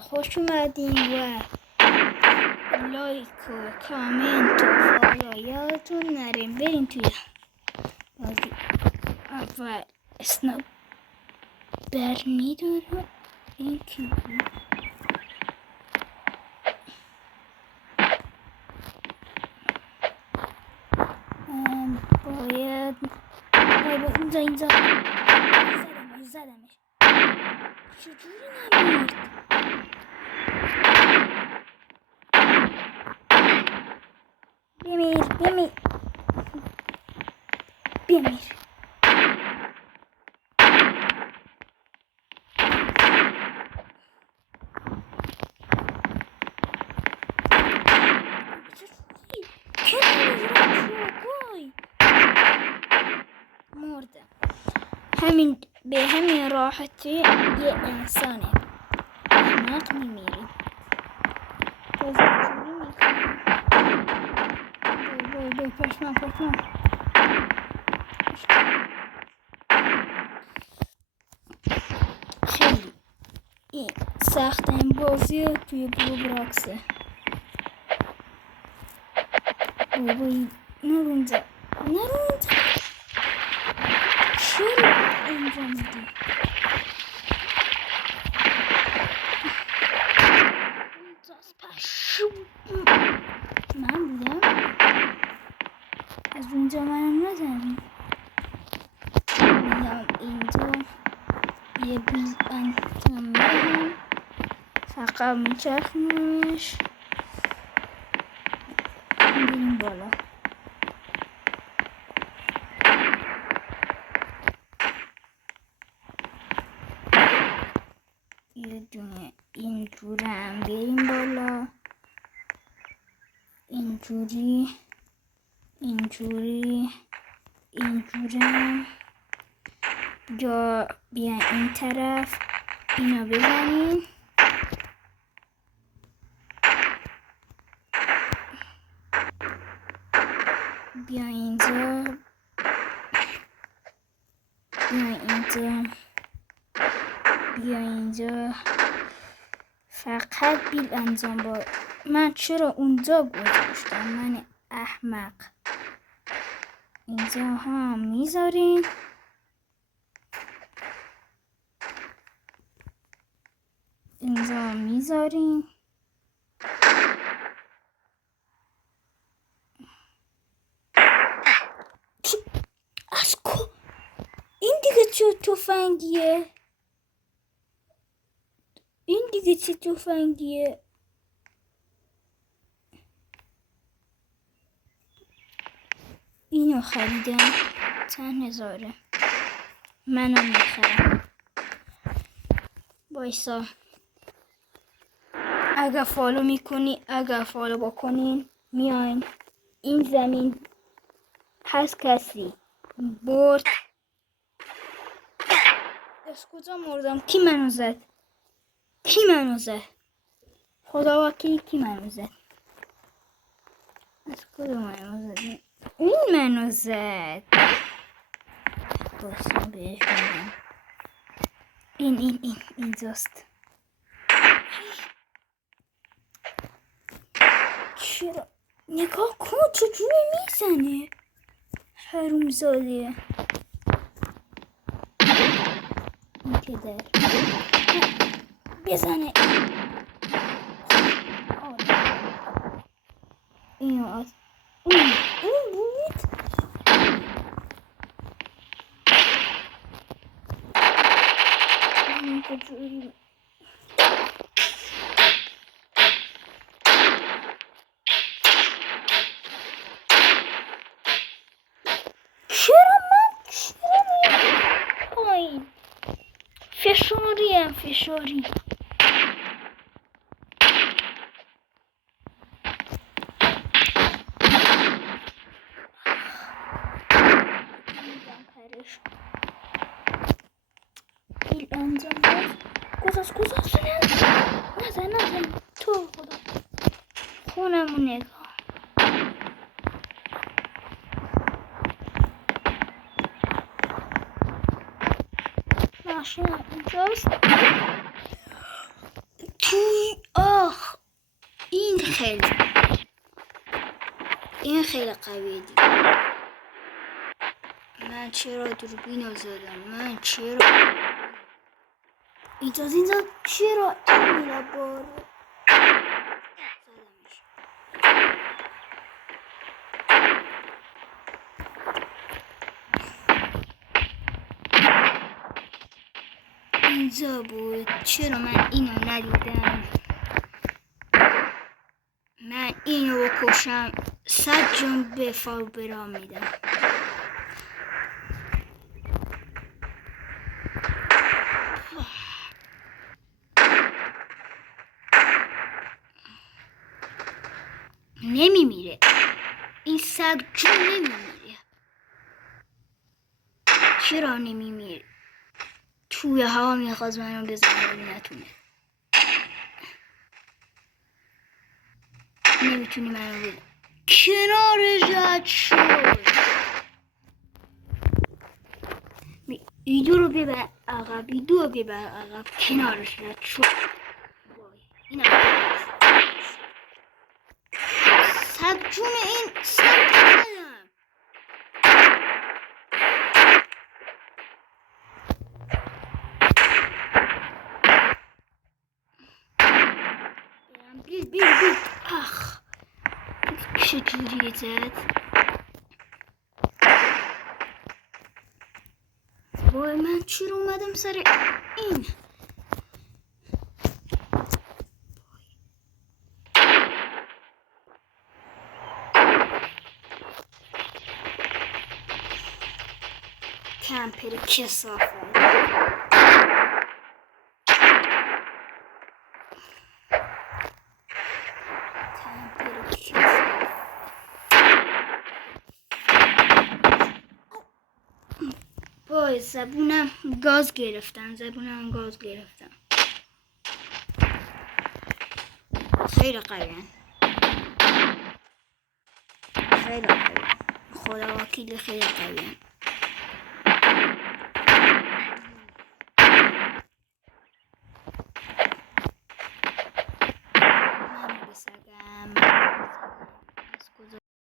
خوش اومدین و لایک و کامنت و فالو یادتون نرین. بریم توی بازی. اول اسناب برمیدارم. این کی بود؟ باید اینجا زدمش. چجوری نمید؟ بمیر مرده. به همین راحتی یه انسانه احمق میمیری. بای پشمام خیلی این سخت این بازی توی بروبراکسه. بای نرو اینجا چرا اینجا میدی؟ من بودم از اونجا منم نزنیم. میام اینجا یه بیز انجام میدم، فقط میچرخونمش. بریم بالا. یه دونه اینجورم بریم بالا، اینجورم یا بیا این طرف اینا بزنیم. بیا اینجا فقط بیل انجام با من. چرا اونجا گذاشتم؟ من احمق. اینجا ها میذاریم. این دیگه چه تفنگیه؟ اینو خریدم چند هزاره. منم میخرم. بایسا اگر فالو بکنین میاین این زمین هست. کسی برد. از کجا مردم؟ کی منو زد؟ خدا وکیلی کی منو زد؟ از کجا منو زد؟ این منو زد. بایسا بهش میگم این اینجاست. چرا؟ نگاه کن چجوری میزنه حرومزاده. این پدر بزنه. این بود. فشاری بیل انجام گذاشت. نزن تو خدا. خونمو نگاه. ماشین اینجاست. تو این خیلی قویه دیگه. من چرا دوربین رو زدم؟ من چرا این چرا این میره بارو زدمش. اینجا بود. چرا من اینو ندیدم؟ من اینو بکشم 100 جون به فاوبرا میدم. نمیمیره این سگ جون نمیمیره. چرا نمیمیره؟ توی هوا میخواست منو بزنه ولی نتونه. نمیتونی منو بزنه. کنارش رد شد. ایدو رو ببر عقب. ایدو رو ببر عقب. کنارش رد شد. این سگ جون این سگ جونم. بیر آخ چجوری زد؟ وای من چرا اومدم سر این؟ کمپر کثافت. وای زبونم گاز گرفتم. خیلی قویه. خدا وکیل خیلی قویه.